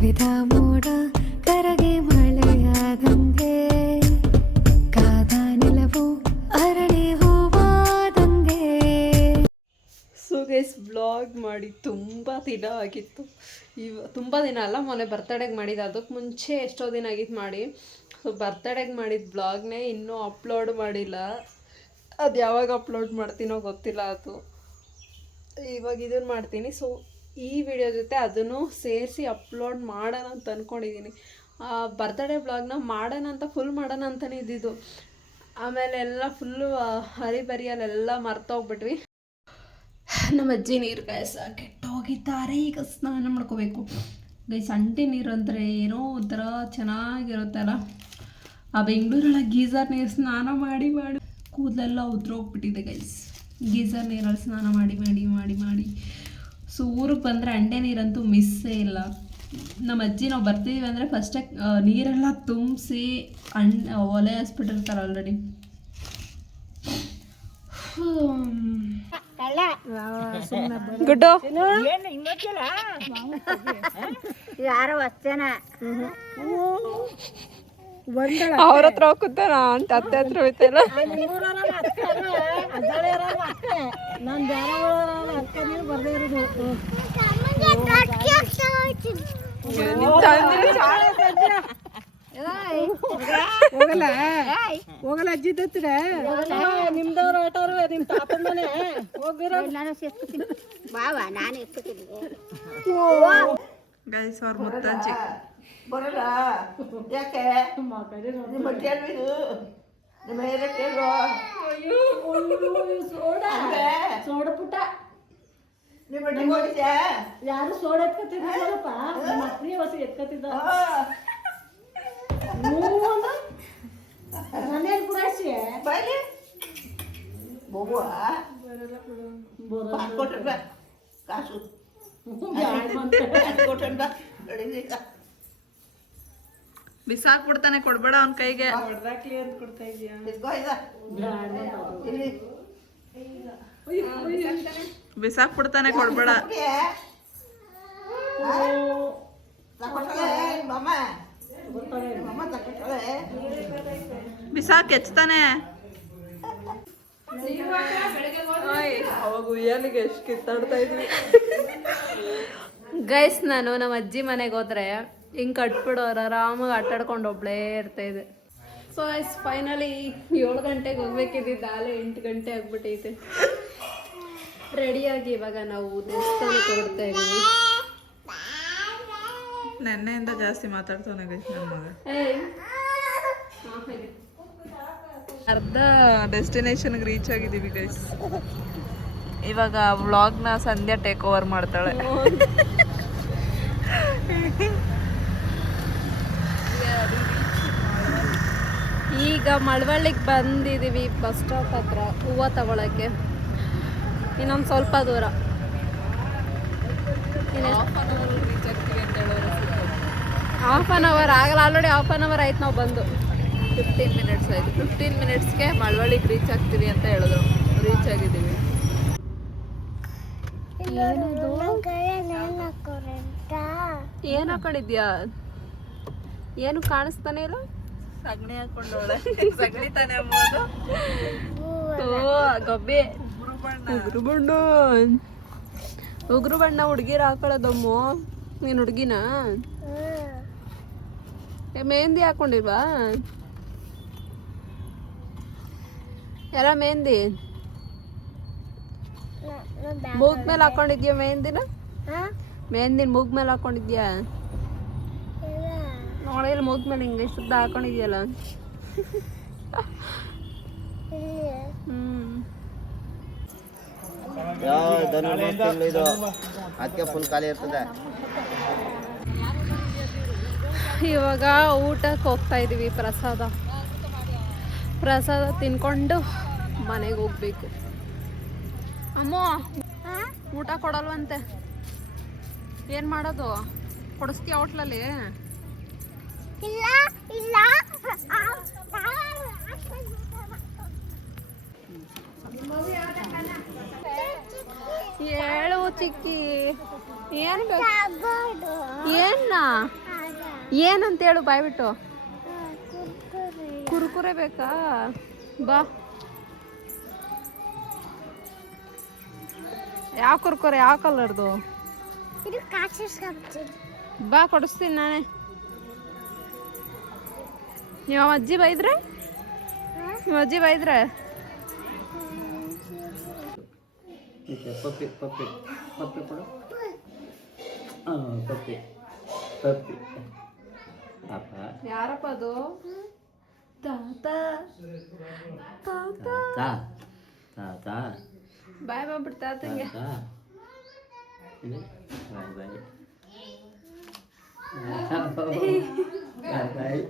ಕವಿದ ಮೋಡ ಕರಗೆ ಮಳೆಯಾದಂಗೆ ಕಾದ ನಿಲವು ಅರಳಿ ಹೂವಾದಂಗೆ. ಸೊ ಗೈಸ್ ಬ್ಲಾಗ್ ಮಾಡಿ ತುಂಬ ದಿನ ಆಗಿತ್ತು. ತುಂಬ ದಿನ ಅಲ್ಲ, ಮೊನ್ನೆ ಬರ್ತಡೇಗೆ ಮಾಡಿದ್ದು. ಅದಕ್ಕೆ ಮುಂಚೆ ಎಷ್ಟೋ ದಿನ ಆಗಿತ್ತು ಮಾಡಿ. ಸೊ ಬರ್ತಡೇಗೆ ಮಾಡಿದ ಬ್ಲಾಗ್ನೇ ಇನ್ನೂ ಅಪ್ಲೋಡ್ ಮಾಡಿಲ್ಲ. ಅದು ಯಾವಾಗ ಅಪ್ಲೋಡ್ ಮಾಡ್ತೀನೋ ಗೊತ್ತಿಲ್ಲ. ಅದು ಇವಾಗ ಇದನ್ನು ಮಾಡ್ತೀನಿ. ಸೊ ಈ ವಿಡಿಯೋ ಜೊತೆ ಅದನ್ನು ಸೇರಿಸಿ ಅಪ್ಲೋಡ್ ಮಾಡೋಣ ಅಂತ ಅಂದ್ಕೊಂಡಿದ್ದೀನಿ. ಬರ್ತಡೇ ಬ್ಲಾಗ್ನ ಮಾಡೋಣ ಅಂತ ಫುಲ್ ಮಾಡೋಣ ಅಂತಲೇ ಇದ್ದಿದ್ದು. ಆಮೇಲೆ ಎಲ್ಲ ಫುಲ್ಲು ಹರಿಬರಿಯಲ್ಲೆಲ್ಲ ಮರ್ತೋಗ್ಬಿಟ್ವಿ. ನಮ್ಮ ಅಜ್ಜಿ ನೀರು ಕಾಯಿಸ ಕೆಟ್ಟೋಗಿದ್ದಾರೆ. ಈಗ ಸ್ನಾನ ಮಾಡ್ಕೋಬೇಕು ಗೈಸ್. ಅಂಟಿ ನೀರು ಅಂದರೆ ಏನೋ ಒಂಥರ ಚೆನ್ನಾಗಿರುತ್ತಲ್ಲ. ಆ ಬೆಂಗಳೂರಲ್ಲ ಗೀಝರ್ ನೀರು ಸ್ನಾನ ಮಾಡಿ ಮಾಡಿ ಕೂದಲೆಲ್ಲ ಉದ್ರೋಗ್ಬಿಟ್ಟಿದೆ ಗೈಸ್. ಗೀಝರ್ ನೀರಲ್ಲಿ ಸ್ನಾನ ಮಾಡಿ ಮಾಡಿ ಮಾಡಿ ಮಾಡಿ. ಸೊ ಊರಿಗೆ ಬಂದರೆ ಅಂಡೆ ನೀರಂತೂ ಮಿಸ್ಸೇ ಇಲ್ಲ. ನಮ್ಮ ಅಜ್ಜಿ ನಾವು ಬರ್ತಿದ್ದೀವಿ ಅಂದರೆ ಫಸ್ಟೇ ನೀರೆಲ್ಲ ತುಂಬಿಸಿ ಒಲೆ ಹಾಸ್ಬಿಟ್ಟಿರ್ತಾರೆ ಆಲ್ರೆಡಿ. ಗುಡ್ಡು ಯಾರೋ ಅಷ್ಟೇನ ಅವ್ರ ಹತ್ರ ಹೋಗ್ತಾನ ಅಂತ ಅತ್ತೆ ಹತ್ರ ಹೋಯ್ತಲ್ಲ. ನಾನು ಬೇರೆ ಅಕ್ಕ ನೀರು ಬರ್ದೇ ಇರೋದು. ಹೋಗಲ್ಲ ಹೋಗಲ್ಲ ಅಜ್ಜಿ ದತ್ತಿದೆ ನಿಮ್ದವ್ರ ಆಟವ್ರು ನಿಮ್ಮ ತಾತನ ಮನೆ ಹೋಗಿರೋ. ನಾನು ಎತ್ಕೊತೀನಿ ಬಾವಾ, ನಾನು ಎತ್ಕೊತೀನಿ ಗೈಸ್. ಅವ್ರ ಮುತ್ತಜ್ಜಿ ಬರಲ್ಲ ಯಾಕೆ ನಿಮ್ಮ ಕೇಳ್ಬಿಡು, ನಿಮ್ಮ ಏನ ಕೇಳು. ಸೋಡ ಪುಟ್ಟ ನಿಮ್ಮ ಡಿಗೋಡಿದ್ಯಾ ಯಾರು ಸೋಡ ಎತ್ಕೊತಿದ್ದಪ್ಪ. ನಮ್ಮ ಅಪ್ಪನೇ ಹೊಸ ಎತ್ಕೊತಿದ್ದ ಮನೇಲಿ ಕುಡಾಸಿ ಬಾಯ್ಲಿ ಬೊವ್ವ ಕೊಟ್ಟ ಕಾಸು ಕೊಟ್ಟ ಬಿಸಾಕ್ಬಿಡ್ತಾನೆ, ಕೊಡ್ಬೇಡ ಅವನ ಕೈಗೆ. ಬಿಸಾಕ್ಬಿಡ್ತಾನೆ, ಕೊಡ್ಬೇಡ. ಬಿಸಾಕ್ ಎಚ್ತಾನೆ. ಅವಾಗ ಉಯ್ಯಾಲಿಗೆ ಎಷ್ಟು ಕಿತ್ತಾಡ್ತಾ ಇದ್ವಿ ಗೈಸ್. ನಾನು ನಮ್ಮ ಅಜ್ಜಿ ಮನೆಗೆ ಹೋದ್ರೆ ಹಿಂಗೆ ಕಟ್ಬಿಡೋರು ಆರಾಮಾಗಿ ಆಟಾಡ್ಕೊಂಡು ಒಬ್ಳೇ ಇರ್ತಾಯಿದ್ದೆ. ಸೊ ಐಸ್ ಫೈನಲಿ 7 ಗಂಟೆಗೆ ಹೋಗ್ಬೇಕಿದ್ದಿದ್ದು ಆಲೆ 8 ಗಂಟೆ ಆಗ್ಬಿಟ್ಟೈತೆ. ರೆಡಿಯಾಗಿ ಇವಾಗ ನಾವು ದೇವಸ್ಥಾನಕ್ಕೆ ಹೊರಡ್ತಾ ಇದ್ದೀವಿ. ನೆನ್ನೆಯಿಂದ ಜಾಸ್ತಿ ಮಾತಾಡ್ತಾನೆ ಗೈಸ್ ನನ್ನ ಮಗ. ಅರ್ಧ ಡೆಸ್ಟಿನೇಷನ್ಗೆ ರೀಚ್ ಆಗಿದ್ದೀವಿ ಗೈಸ್. ಇವಾಗ ವ್ಲಾಗ್ನ ಸಂಧ್ಯಾ ಟೇಕ್ ಓವರ್ ಮಾಡ್ತಾಳೆ. ಈಗ ಮಳವಳ್ಳಿಗೆ ಬಂದಿದ್ದೀವಿ ಬಸ್ ಸ್ಟಾಪ್ ಹತ್ರ ಹೂವು ತಗೊಳಕ್ಕೆ. ಇನ್ನೊಂದು ಸ್ವಲ್ಪ ದೂರ, ಹಾಫ್ ಆನ್ ಅವರ್ ಆಗಲ್ಲ. ಆಲ್ರೆಡಿ ಹಾಫ್ ಆನ್ ಅವರ್ ಆಯ್ತು ನಾವು ಬಂದು. 15 ಮಿನಿಟ್ಸ್ ಆಯಿತು. 15 ಮಿನಿಟ್ಸ್ಗೆ ಮಳವಳ್ಳಿಗೆ ರೀಚ್ ಆಗ್ತೀವಿ ಅಂತ ಹೇಳಿದ್ರು. ರೀಚ್ ಆಗಿದ್ದೀವಿ. ಏನು ಹಾಕೊಂಡಿದ್ಯಾ? ಏನು ಕಾಣಿಸ್ತಾನೆ ಇಲ್ಲ. ಸಗಣಿ ಹಾಕೊಂಡವಳೆ. ಸಗಣಿ ತಾನೆ ಅಮ್ಮದು. ಗಬ್ಬೆ ಉಗುರು ಬಣ್ಣ. ಉಗುರು ಬಣ್ಣ ಹುಡುಗಿರು ಹಾಕೊಳ್ಳೋದಮ್ಮು. ನೀನು ಹುಡುಗಿನ ಮೆಹಂದಿ ಹಾಕೊಂಡಿಲ್ವಾ? ಎಲ್ಲ ಮೆಹಂದಿ ಮೂಗ್ ಮೇಲೆ ಹಾಕೊಂಡಿದ್ಯಾ? ಮೆಹಂದಿನ ಮೂಗ್ ಮೇಲೆ ಹಾಕೊಂಡಿದ್ಯಾ? ನೋಡಿಲ್ಲ ಮೂಗ್ ಮೇಲೆ ಹಿಂಗೆ ಶುದ್ಧ ಹಾಕೊಂಡಿದ್ಯಲ್ಲ. ಇವಾಗ ಊಟಕ್ಕೆ ಹೋಗ್ತಾ ಇದೀವಿ. ಪ್ರಸಾದ ತಿನ್ಕೊಂಡು ಮನೆಗೆ ಹೋಗ್ಬೇಕು. ಅಮ್ಮ ಊಟ ಕೊಡಲ್ವಂತೆ. ಏನು ಮಾಡೋದು? ಕೊಡಿಸ್ತೀಯ ಹೋಟ್ಲಲ್ಲಿ? ಇಲ್ಲ ಇಲ್ಲ ಹೇಳು ಚಿಕ್ಕಿ, ಏನು ಬೇಕು? ಏನು ಏನಂತ ಹೇಳು ಬಾಯ್ಬಿಟ್ಟು. ಕುರ್ಕುರೆ ಬೇಕಾ? ಬಾ. ಯಾವ ಕುರ್ಕುರೆ? ಯಾವ ಕಲರ್ದು? ಬಾ ಕೊಡಿಸ್ತೀನಿ ನಾನೇ. ನೀವು ಅಜ್ಜಿ ಬೈದ್ರೆ? ನಿಮ್ಮ ಅಜ್ಜಿ ಬೈದ್ರೆ? ಪಪ್ಪಿ ಪಪ್ಪಿ ಪಪ್ಪಿ ಕೊಡು. ಪಪ್ಪಿ ಪಪ್ಪಿ ಪಾಪ. ಯಾರಪ್ಪ ಅದು? ತಾತ. ತಾತ. ತಾತ ಬಾಯ್ ಮಾಡ್ಬಿಟ್ಟು ತಾತಂಗೆ. ಬಾಯ್ ಬಾಯ್ ಬಾಯ್ ಬಾಯ್.